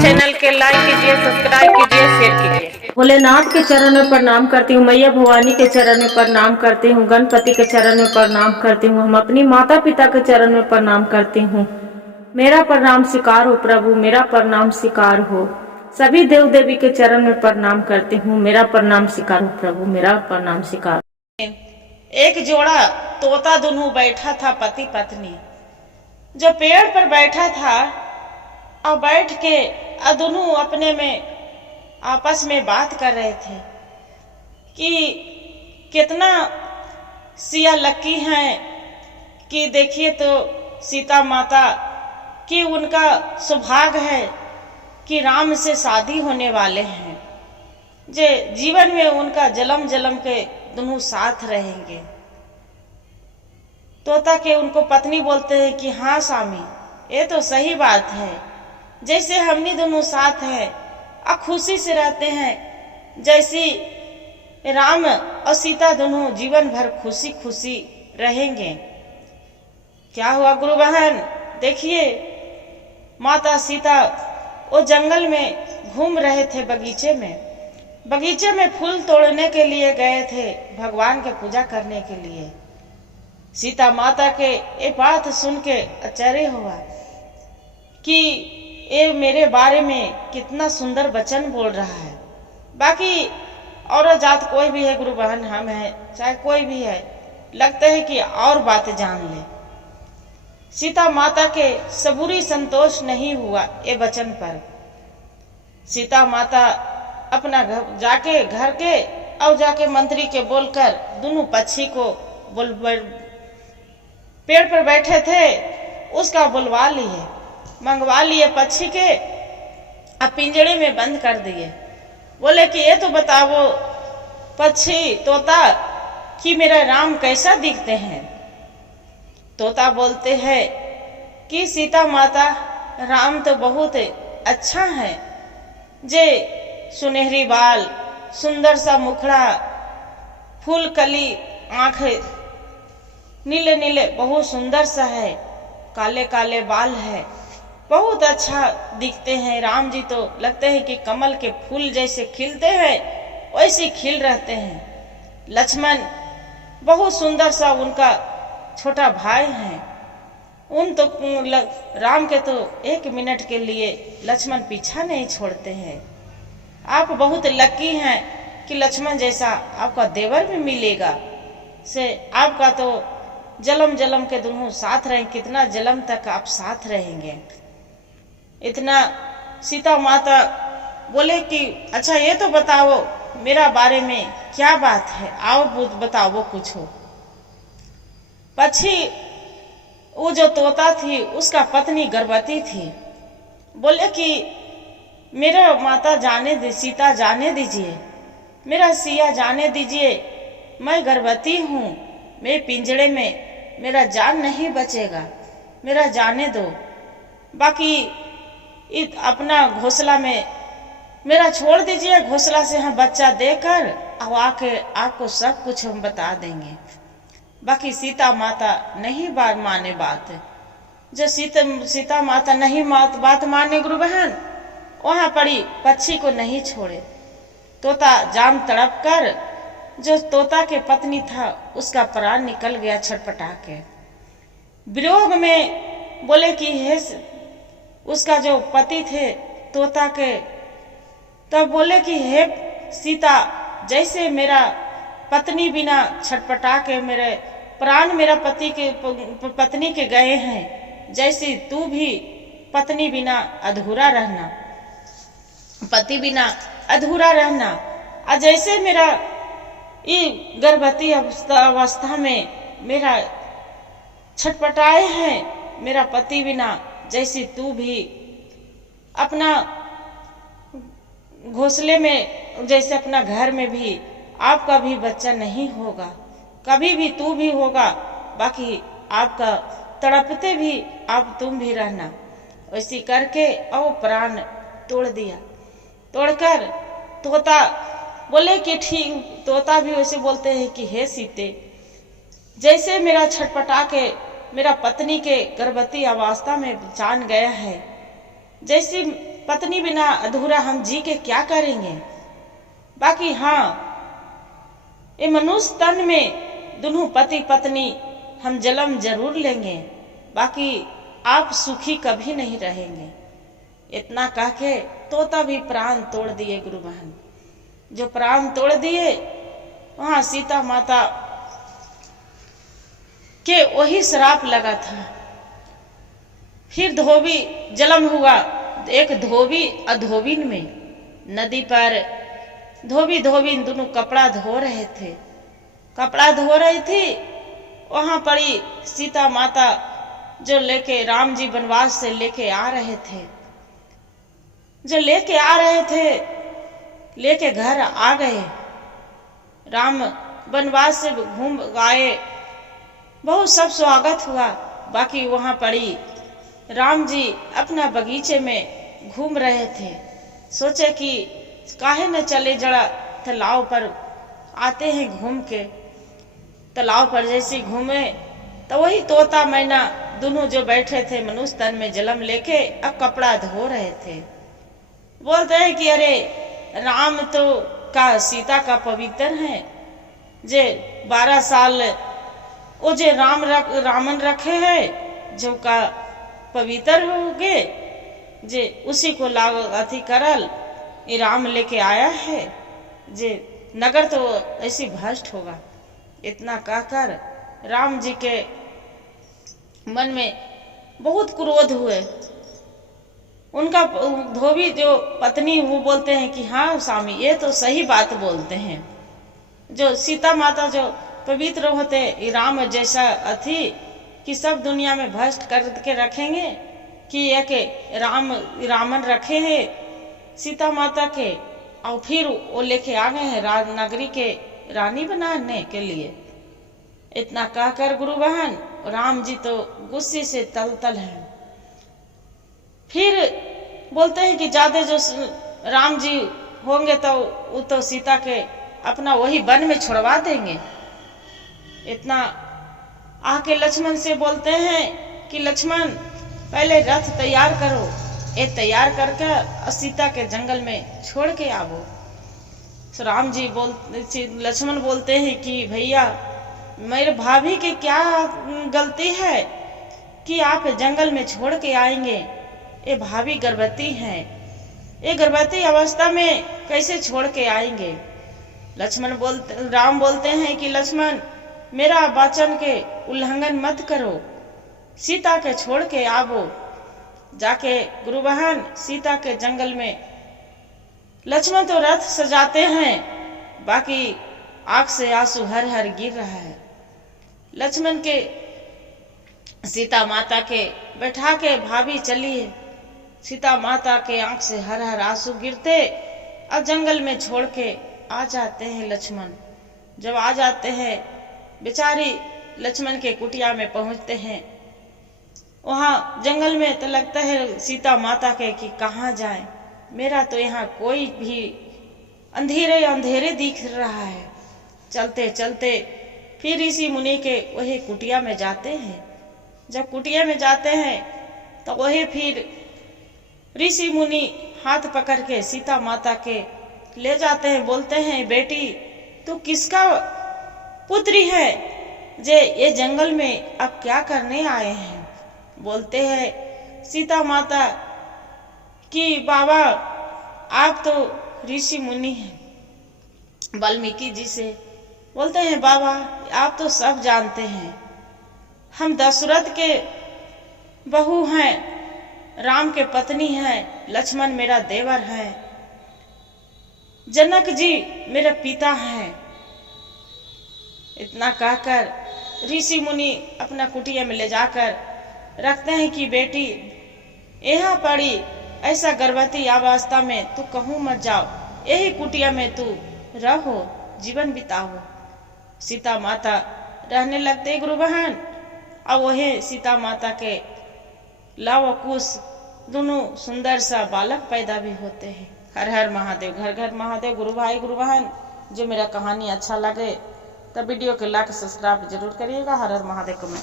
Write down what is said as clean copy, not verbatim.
Channel के like कीजिए, subscribe कीजिए, शेयर कीजिए। भोलेनाथ के चरण में प्रणाम करती हूँ, मैया भवानी के चरण में प्रणाम करती हूँ, गणपति के चरण में प्रणाम करती हूँ, हम अपनी माता पिता के चरण में प्रणाम करती हूँ। मेरा प्रणाम स्वीकार हो प्रभु, मेरा प्रणाम स्वीकार हो। सभी देव देवी के चरण में प्रणाम करती हूँ, मेरा प्रणाम स्वीकार हो प्रभु, मेरा प्रणाम स्वीकार। एक जोड़ा तोता दोनों बैठा था पति पत्नी, जो पेड़ पर बैठा था और बैठ के दोनों अपने में आपस में बात कर रहे थे कि कितना सिया लकी हैं कि देखिए तो सीता माता कि उनका सौभाग्य है कि राम से शादी होने वाले हैं, जे जीवन में उनका जन्म जन्म के दोनों साथ रहेंगे। तोता के उनको पत्नी बोलते हैं कि हाँ स्वामी, ये तो सही बात है, जैसे हमने दोनों साथ हैं और खुशी से रहते हैं, जैसी राम और सीता दोनों जीवन भर खुशी खुशी रहेंगे। क्या हुआ गुरु बहन, देखिए माता सीता वो जंगल में घूम रहे थे, बगीचे में फूल तोड़ने के लिए गए थे, भगवान के पूजा करने के लिए। सीता माता के ये बात सुन के आश्चर्य हुआ कि ये मेरे बारे में कितना सुंदर वचन बोल रहा है। बाकी और जात कोई भी है गुरु बहन, हम हैं चाहे कोई भी है, लगता है कि और बात जान ले। सीता माता के सबूरी संतोष नहीं हुआ ये वचन पर। सीता माता अपना घर के और जाके मंत्री के बोलकर दोनों पक्षी को पेड़ पर बैठे थे उसका बुलवा लिए, मंगवा लिए पक्षी के, अब पिंजड़े में बंद कर दिए। बोले कि ये तो बताओ पक्षी तोता कि मेरा राम कैसा दिखते हैं। तोता बोलते हैं कि सीता माता राम तो बहुत अच्छा है, जे सुनहरी बाल, सुंदर सा मुखड़ा, फूल कली आंख, नीले नीले बहुत सुंदर सा है, काले काले बाल है, बहुत अच्छा दिखते हैं। राम जी तो लगते हैं कि कमल के फूल जैसे खिलते हैं वैसे खिल रहते हैं। लक्ष्मण बहुत सुंदर सा उनका छोटा भाई है, उन तो राम के तो एक मिनट के लिए लक्ष्मण पीछा नहीं छोड़ते हैं। आप बहुत लकी हैं कि लक्ष्मण जैसा आपका देवर भी मिलेगा, से आपका तो जन्म जन्म के दोनों साथ रहें, कितना जन्म तक आप साथ रहेंगे। इतना सीता माता बोले कि अच्छा ये तो बताओ मेरा बारे में क्या बात है, आओ बताओ वो कुछ हो। पक्षी वो जो तोता थी उसका पत्नी गर्भवती थी, बोले कि मेरा माता जाने दे, सीता जाने दीजिए, मेरा सिया जाने दीजिए, मैं गर्भवती हूँ, मैं पिंजड़े में, मेरा जान नहीं बचेगा, मेरा जाने दो। बाकी अपना घोंसला में मेरा छोड़ दीजिए, घोंसला से हम बच्चा देकर और आके आपको सब कुछ हम बता देंगे। बाकी सीता माता नहीं माने बात, जो सीता माता नहीं बात माने गुरु बहन, वहां पड़ी पक्षी को नहीं छोड़े। तोता जान तड़प कर, जो तोता के पत्नी था उसका प्राण निकल गया छटपटा के। वियोग में बोले कि हे उसका जो पति थे तोता के, तब बोले कि हे सीता, जैसे मेरा पत्नी बिना छटपटा के मेरे प्राण मेरा पत्नी के गए हैं, जैसे तू भी पत्नी बिना अधूरा रहना, पति बिना अधूरा रहना। और जैसे मेरा ये गर्भवती अवस्था में मेरा छटपटाए हैं मेरा पति बिना, जैसे तू भी अपना घोंसले में, जैसे अपना घर में भी आपका भी बच्चा नहीं होगा, कभी भी तू भी होगा, बाकी आपका तड़पते भी आप तुम भी रहना। वैसी करके और प्राण तोड़ दिया। तोड़कर तोता बोले कि ठीक, तोता भी वैसे बोलते हैं कि हे सीते, जैसे मेरा छटपटा के मेरा पत्नी के गर्भवती अवस्था में जान गया है। जैसी पत्नी बिना अधूरा हम जी के क्या करेंगे। बाकी हाँ, ये मनुष्य तन में दोनों पति पत्नी हम जन्म जरूर लेंगे, बाकी आप सुखी कभी नहीं रहेंगे। इतना कह के तोता भी प्राण तोड़ दिए गुरु बहन। जो प्राण तोड़ दिए वहां सीता माता के वही श्राप लगा था। फिर धोबी जन्म हुआ, एक धोबी अधोबिन में। नदी पर धोबी धोबिन दोनों कपड़ा धो रहे थे। कपड़ा धो रही थी, वहां पड़ी सीता माता जो लेके राम जी वनवास से लेके आ रहे थे। जो लेके आ रहे थे, लेके घर आ गए। राम वनवास से घूम आए, बहुत सब स्वागत हुआ। बाकी वहां पड़ी राम जी अपना बगीचे में घूम रहे थे। सोचे कि काहे न चले जरा तालाब पर आते हैं घूम के। तालाब पर जैसे घूमे तो वही तोता मैना दोनों जो बैठे थे मनुष्य तन में जन्म लेके अब कपड़ा धो रहे थे। बोलते हैं कि अरे राम तो का सीता का पवित्र है, जे 12 साल वो जे रामन रखे है जो का पवित्र हो गए, जे उसी को लाग अथी करल ये राम लेके आया है, जे नगर तो ऐसी भ्रष्ट होगा। इतना कहकर राम जी के मन में बहुत क्रोध हुए। उनका धोबी जो पत्नी वो बोलते हैं कि हाँ स्वामी, ये तो सही बात बोलते हैं। जो सीता माता जो पवित्र होते ये राम जैसा अथी कि सब दुनिया में भ्रष्ट करके रखेंगे कि एक रामन रखे हैं सीता माता के, और फिर वो लेके आ गए हैं राजनगरी के रानी बनाने के लिए। इतना कहकर गुरु बहन राम जी तो गुस्से से तलतल है। फिर बोलते हैं कि ज्यादा जो राम जी होंगे तो वो तो सीता के अपना वही वन में छोड़वा देंगे। इतना आके लक्ष्मण से बोलते हैं कि लक्ष्मण पहले रथ तैयार करो, ये तैयार करके सीता के जंगल में छोड़ के आवो। तो राम जी लक्ष्मण बोलते हैं कि भैया मेरे भाभी की क्या गलती है कि आप जंगल में छोड़ के आएंगे। ये भाभी गर्भवती हैं, ये गर्भवती अवस्था में कैसे छोड़ के आएंगे। राम बोलते हैं कि लक्ष्मण मेरा वचन के उल्लंघन मत करो, सीता के छोड़ के आवो। जाके गुरु बहन सीता के जंगल में लक्ष्मण तो रथ सजाते हैं, बाकी आंख से आंसू हर हर गिर रहा है। लक्ष्मण के सीता माता के बैठा के भाभी चली, सीता माता के आंख से हर हर आंसू गिरते और जंगल में छोड़ के आ जाते हैं लक्ष्मण। जब आ जाते हैं बेचारी लक्ष्मण के कुटिया में पहुंचते हैं, वहां जंगल में तो लगता है सीता माता के कि कहाँ जाए, मेरा तो यहाँ कोई भी अंधेरे अंधेरे दिख रहा है। चलते चलते फिर ऋषि मुनि के वही कुटिया में जाते हैं। जब कुटिया में जाते हैं तो वही फिर ऋषि मुनि हाथ पकड़ के सीता माता के ले जाते हैं। बोलते हैं बेटी तू किसका पुत्री है, जे ये जंगल में अब क्या करने आए हैं। बोलते हैं सीता माता कि बाबा आप तो ऋषि मुनि हैं वाल्मीकि जी से। बोलते हैं बाबा आप तो सब जानते हैं, हम दशरथ के बहू हैं, राम के पत्नी हैं, लक्ष्मण मेरा देवर है, जनक जी मेरे पिता हैं। इतना कहकर ऋषि मुनि अपना कुटिया में ले जाकर रखते हैं कि बेटी यहाँ पड़ी ऐसा गर्भवती अवस्था में तू कहूँ मत जाओ, यही कुटिया में तू रहो, जीवन बिताओ। सीता माता रहने लगते गुरु बहन, और वही सीता माता के लव कुश दोनों सुंदर सा बालक पैदा भी होते हैं। हर हर महादेव, घर घर महादेव। गुरु भाई गुरु बहन, जो मेरा कहानी अच्छा लगे तो वीडियो को लाइक सब्सक्राइब जरूर करिएगा। हर हर महादेव कमेंट